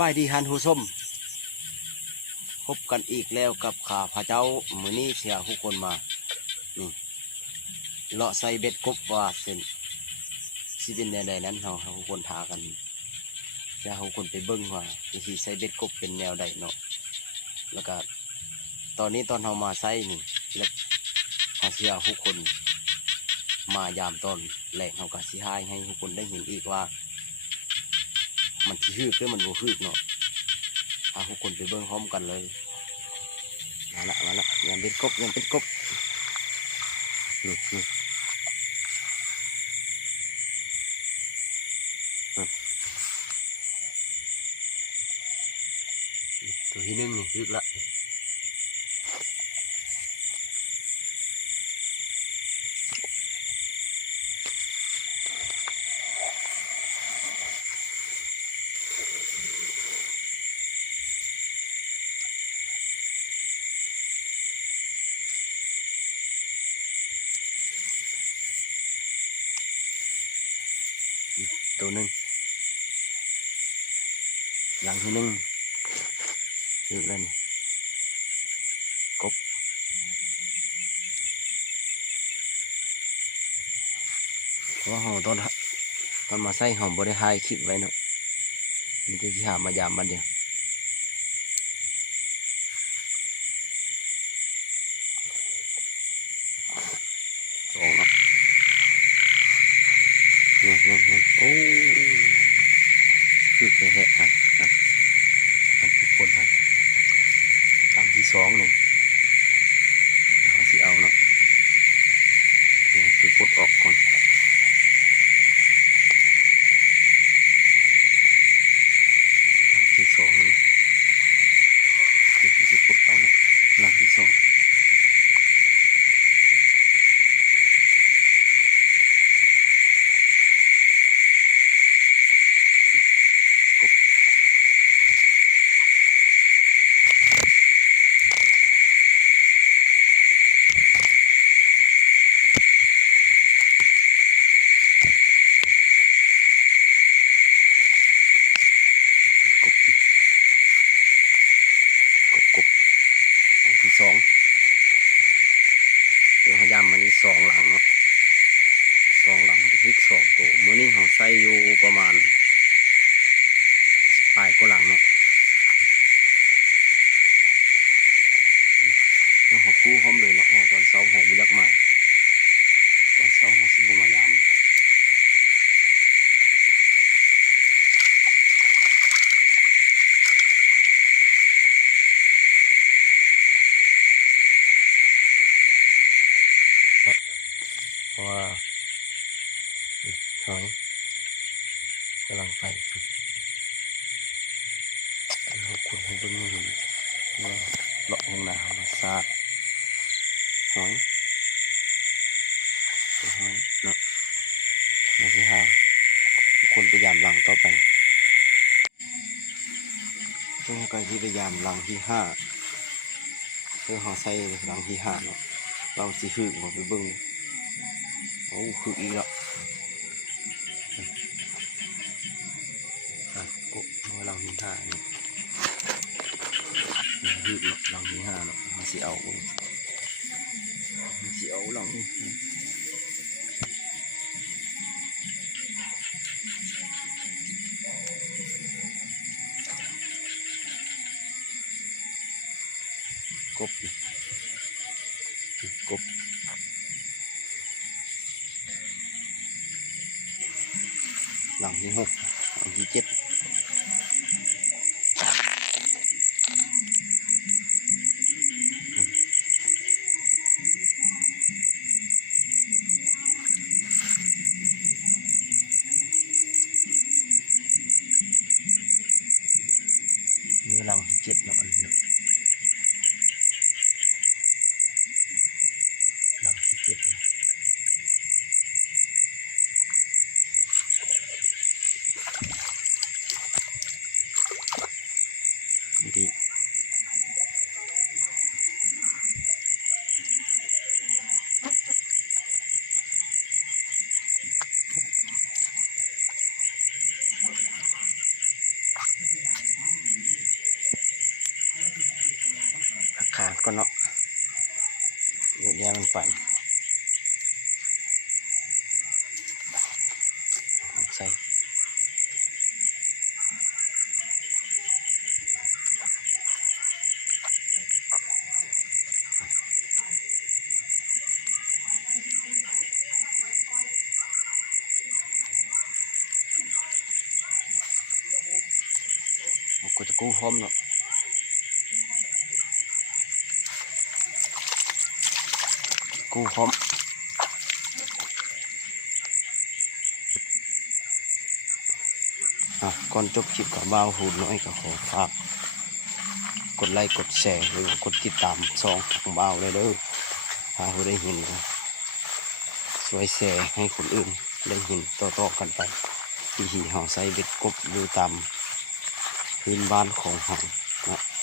บายดีฮันผู้ชมพบกันอีกแล้วกับข้าพระเจ้ามื้อนี้เสียผู้คนมานี่เลาะใส่เบ็ดกบว่าเส้นสิเป็นแนวใดนั้นเราผู้คนถากันเสียผู้คนไปเบิ่งว่าวิธีใส่เบ็ดกบเป็นแนวใดเนาะแล้วก็ตอนนี้ตอนเรามาใส่นี่แล้วเขาเสียผู้คนมายามตอนแรกเขาก็สิให้ผู้คนได้เห็นอีกว่ามันสิฮึกหรือมันบ่ฮึกเนาะพาผู้คนไปเบิ่งพร้อมกันเลยมาละยังเป็นกบนี่ตัวที่หนึ่งนี่ฮึกละตัวหนึ่งหลังที่หนึ่งฮึกแล้วนี่กบเพราะว่าเราตอนมาใส่เราบ่ได้ถ่ายคลิปไว้เนาะมีแต่ที่หามายามมันเดียวสองเนาะนั่นโอ้คือแค่หันทุกคนหันหลังที่สองนี่เราสิเอาเนาะเนี่ยสิปลดออกก่อนหลังที่สองนี่สิปลดเอาเนาะหลังที่สองกบหลังที่สองเดี๋ยวพยายามมันนี้สองหลังเนาะสองหลังจะพลิกสองตัวเมื่อนี้เขาใส่อยู่ประมาณปลายก็หลังเนาะแล้วเขากู้พร้อมเลยเนาะตอนเช้าเขาไม่ยักมาตอนเช้าเขาสิบุมายามเพราะว่าหอยกำลังไปเราควรให้ดูนี่ว่าเลาะห้องน้ำมาซาดหอยเนาะมาสิหาทุกคนพยายามหลังต่อไปต้องการที่พยายามหลังที่ห้าเพื่อหาใส่หลังที่ห้าเนาะเราสิฮึกมาไปเบิ้งโอ้ฮึกอีกแล้วกบหลังที่ห้านี่ฮึกเนาะหลังที่ห้าเนาะมาสิเอาหลังกบหลังที่หกหลังที่เจ็ดนี่หลังที่เจ็ดเนาะอันนี้หลังที่เจ็ด ไปใส่กูจะกู้พร้อมเนาะกู้พร้อมก่อนจบคลิปกับบ่าวหูน้อยก็ขอฝากกดไลค์กดแชร์หรือกดติดตามช่องของบ่าวเลยเด้อถ้าเขาได้เห็นก็สวยแชร์ให้คนอื่นได้เห็นต่อๆกันไปที่เฮาใส่เบ็ดกบอยู่ตามพื้นบ้านของเฮานะ